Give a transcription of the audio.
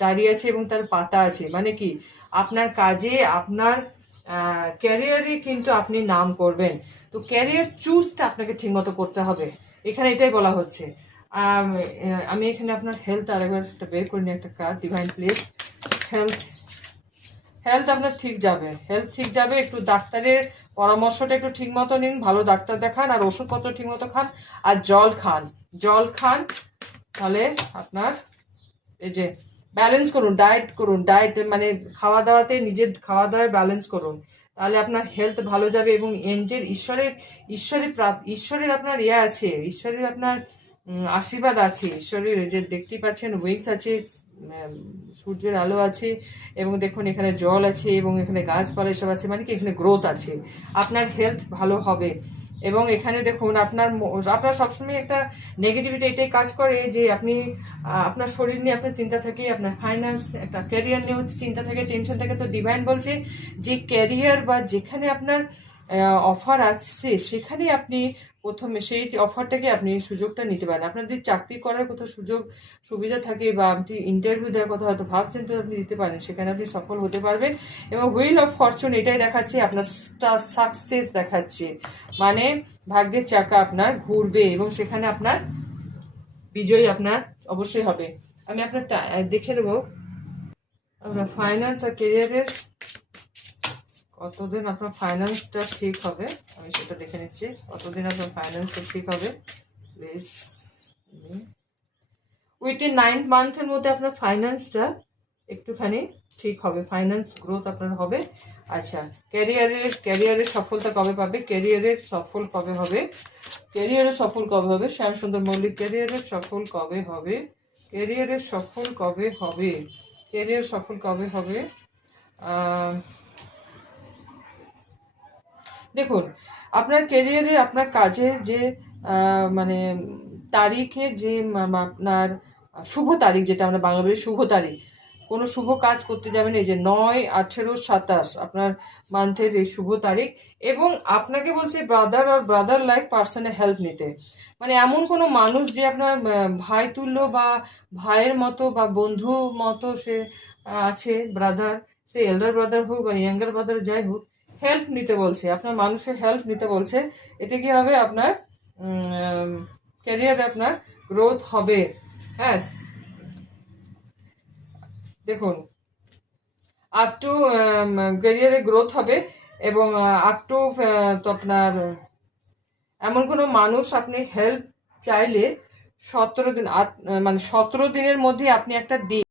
দাঁড়িয়ে আছে এবং তার পাতা আছে, মানে কি আপনার কাজে, আপনার ক্যারিয়ারে কিন্তু আপনি নাম করবেন। তো ক্যারিয়ার চুজটা আপনাকে ঠিকমতো করতে হবে, এখানে এটাই বলা হচ্ছে। আমি এখানে আপনার হেলথ আরেকবার একটা বের করে নিই, একটা card, divine place. Health, health আপনার ঠিক যাবে, হেলথ ঠিক যাবে। একটু ডাক্তারের পরামর্শটা একটু ঠিক মতো নিন, ভালো ডাক্তার দেখান, আর ওষুধপত্র ঠিক মতো খান, আর জল খান, জল খান। তাহলে আপনার এই যে ব্যালেন্স করুন, ডায়েট করুন, ডায়েট মানে খাওয়া দাওয়াতে নিজের খাওয়া দাওয়ায় ব্যালেন্স করুন, তাহলে আপনার হেলথ ভালো যাবে। এবং এঞ্জেল ঈশ্বরের ঈশ্বরের ঈশ্বরের আপনার ইয়ে আছে, ঈশ্বরের আপনার আশীর্বাদ আছে, ঈশ্বরের যে দেখতে পাচ্ছেন উইংস আছে, সূর্যের আলো আছে, এবং দেখুন এখানে জল আছে, এবং এখানে গাছপালা এসব আছে, মানে কি এখানে গ্রোথ আছে, আপনার হেলথ ভালো হবে। এবং এখানে দেখুন আপনার সবসময় একটা নেগেটিভিটি এটাই কাজ করে যে আপনি আপনার শরীর নিয়ে আপনার চিন্তা থাকে, আপনার ফাইন্যান্স, একটা ক্যারিয়ার নিয়েও চিন্তা থাকে, টেনশন থাকে। তো ডিভাইন বলছে যে ক্যারিয়ার বা যেখানে আপনার অফার আছে সেখানে আপনি প্রথমে সেই অফারটাকে আপনি সুযোগটা নিতে পারেন। আপনার যদি চাকরি করার কোথাও সুযোগ সুবিধা থাকে বা আপনি ইন্টারভিউ দেওয়ার কথা হয়তো ভাবছেন, তো আপনি দিতে পারেন, সেখানে আপনি সফল হতে পারবেন। এবং হুইল অফ ফরচুন এটাই দেখাচ্ছে, আপনার সাকসেস দেখাচ্ছে, মানে ভাগ্যের চাকা আপনার ঘুরবে এবং সেখানে আপনার বিজয়ী আপনার অবশ্যই হবে। আমি আপনার দেখে নেবো আপনার ফাইন্যান্স আর কেরিয়ারের কতদিন আপনার ফাইন্যান্সটা ঠিক হবে, আমি সেটা দেখে নিচ্ছি কতদিন আপনার ফাইন্যান্সটা ঠিক হবে। প্লিজ উইথিন 9 মান্থের মধ্যে আপনার ফাইন্যান্সটা একটুখানি ঠিক হবে, ফাইন্যান্স গ্রোথ আপনার হবে। আচ্ছা, ক্যারিয়ারের সফলতা কবে পাবে, ক্যারিয়ারের সফল কবে হবে, ক্যারিয়ারের সফল কবে হবে, শ্যাম সুন্দর মল্লিক, ক্যারিয়ারের সফল কবে হবে, ক্যারিয়ারের সফল কবে হবে, ক্যারিয়ার সফল কবে হবে। দেখুন আপনার ক্যারিয়ারে আপনার কাজের যে মানে তারিখের যে আপনার শুভ তারিখ, যেটা আমরা বাংলা বলি শুভ তারিখ, কোনো শুভ কাজ করতে যাবেন, এই যে 9, 18, 27 আপনার মান্থের এই শুভ তারিখ। এবং আপনাকে বলছে ব্রাদার আর ব্রাদার লাইক পার্সনের হেল্প নিতে, মানে এমন কোনো মানুষ যে আপনার ভাই তুল্য বা ভাইয়ের মতো বা বন্ধু মতো সে আছে, ব্রাদার, সে এল্ডার ব্রাদার হোক বা ইয়াঙ্গার ব্রাদার যাই হোক, হেল্প নিতে বলছে, আপনার মানুষের হেল্প নিতে বলছে। এতে কি হবে, আপনার ক্যারিয়ারে আপনার গ্রোথ হবে। হ্যাঁ, দেখুন আপ টু ক্যারিয়ারে গ্রোথ হবে। এবং আপ টু তো আপনার এমন কোনো মানুষ আপনি হেল্প চাইলে 17 দিন, মানে 17 দিনের মধ্যে আপনি একটা দিন